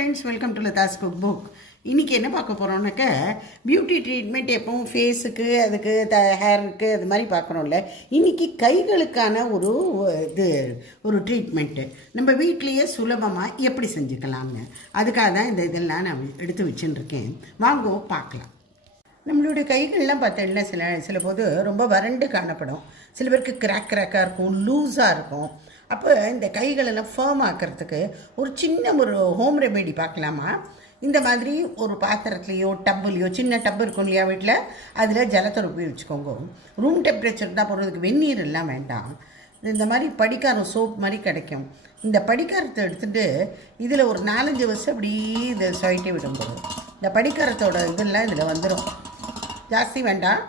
Friends, welcome to Latha's cook book. இன்றைக்கி என்ன பார்க்க போகிறோம்னாக்க பியூட்டி ட்ரீட்மெண்ட் எப்பவும் ஃபேஸுக்கு அதுக்கு ஹேருக்கு அது மாதிரி பார்க்குறோம்ல. இன்றைக்கி கைகளுக்கான ஒரு ட்ரீட்மெண்ட்டு நம்ம வீட்லேயே சுலபமாக எப்படி செஞ்சுக்கலாம்னு அதுக்காக தான் இதெல்லாம் நான் எடுத்து வச்சுருக்கேன். வாங்கோ பார்க்கலாம். நம்மளுடைய கைகள்லாம் பார்த்தோம்னா சில போது ரொம்ப வறண்டு காணப்படும். சில பேருக்கு கிராக்காக இருக்கும், லூஸாக இருக்கும். அப்போ இந்த கைகளெல்லாம் ஃபேர்ம் ஆக்கிறதுக்கு ஒரு சின்ன ஹோம் ரெமெடி பார்க்கலாமா? இந்த மாதிரி ஒரு பாத்திரத்துலேயோ டப்புலையோ, சின்ன டப்பு இருக்கும் இல்லையா வீட்டில், அதில் ஜலத்தை உபயோகிச்சுக்கோங்க. ரூம் டெம்பரேச்சர் தான் போடுறதுக்கு வெந்நீர் எல்லாம் வேண்டாம். இந்த மாதிரி படிக்காரம் சோப் மாதிரி கிடைக்கும். இந்த படிக்காரத்தை எடுத்துகிட்டு இதில் ஒரு 4-5 வருஷம் அப்படி இதை சுவைட்டி விடும்போது இந்த படிக்காரத்தோட இதெல்லாம் இதில் வந்துடும். ஜாஸ்தி வேண்டாம்.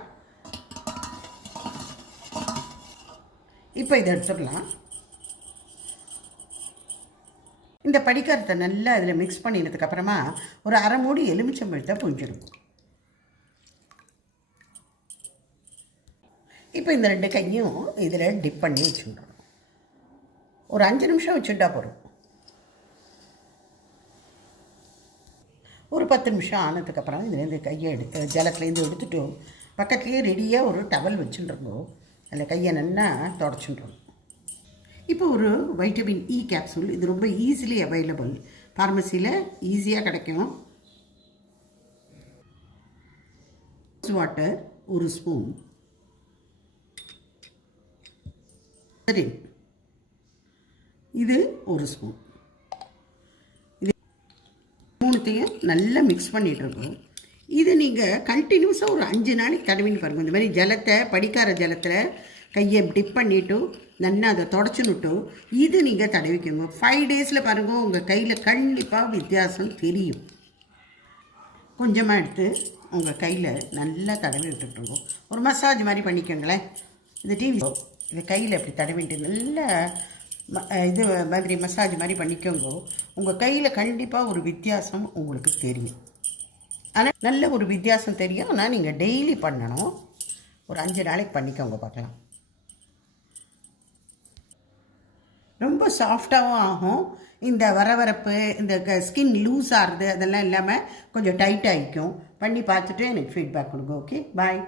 இப்போ இதை எடுத்துடலாம். இந்த படிக்காரத்தை நல்லா இதில் மிக்ஸ் பண்ணினதுக்கப்புறமா ஒரு அரை மூடி எலுமிச்சம்பழத்தை புழிஞ்சிடும். இப்போ இந்த 2 கையும் இதில் டிப் பண்ணி வச்சுடணும். ஒரு 5 நிமிஷம் வச்சுட்டா போதும். ஒரு 10 நிமிஷம் ஆனதுக்கப்புறம் இதுலேருந்து கையை ஜலத்துலேருந்து எடுத்துட்டு பக்கத்துலேயே ரெடியாக ஒரு டவல் வச்சுட்டுருந்தோம். அதில் கையை நல்லா தொடச்சுட்டுரும். இப்போ ஒரு வைட்டமின் இ கேப்சூல், இது ரொம்ப ஈஸிலி அவைலபிள், ஃபார்மசியில் ஈஸியாக கிடைக்கும். வாட்டர் 1 ஸ்பூன், இது 1 ஸ்பூன். இது 3த்தையும் நல்லா மிக்ஸ் பண்ணிகிட்ருக்கோம். இது நீங்கள் கண்டினியூஸாக ஒரு 5 நாளைக்கு தடவின்னு பாருங்கள். இந்த மாதிரி ஜலத்தை, படிக்கார ஜலத்தில் கையை டிப் பண்ணிவிட்டு நல்லா அதை தொடச்சுன்னுட்டு இது நீங்கள் தடவிக்கோங்க. 5 டேஸில் பாருங்கள், உங்கள் கையில் கண்டிப்பாக வித்தியாசம் தெரியும். கொஞ்சமாக எடுத்து உங்கள் கையில் நல்லா தடவி விட்டுட்டுருங்க. ஒரு மசாஜ் மாதிரி பண்ணிக்கோங்களேன். இந்த இதை கையில் அப்படி தடவிட்டு நல்லா இது மாதிரி மசாஜ் மாதிரி பண்ணிக்கோங்க. உங்கள் கையில் கண்டிப்பாக ஒரு வித்தியாசம் உங்களுக்கு தெரியும். ஆனால் நல்ல ஒரு வித்தியாசம் தெரியும். ஆனால் நீங்கள் டெய்லி பண்ணணும். ஒரு 5 நாளைக்கு பண்ணிக்கோங்க, பார்க்கலாம். ரொம்ப சாஃப்டாகவும் ஆகும். இந்த வரவரப்பு, இந்த ஸ்கின் லூஸ் ஆகுது அதெல்லாம் இல்லாமல் கொஞ்சம் டைட் ஆகிக்கும். பண்ணி பார்த்துட்டு எனக்கு ஃபீட்பேக் கொடுங்க. ஓகே, பாய்.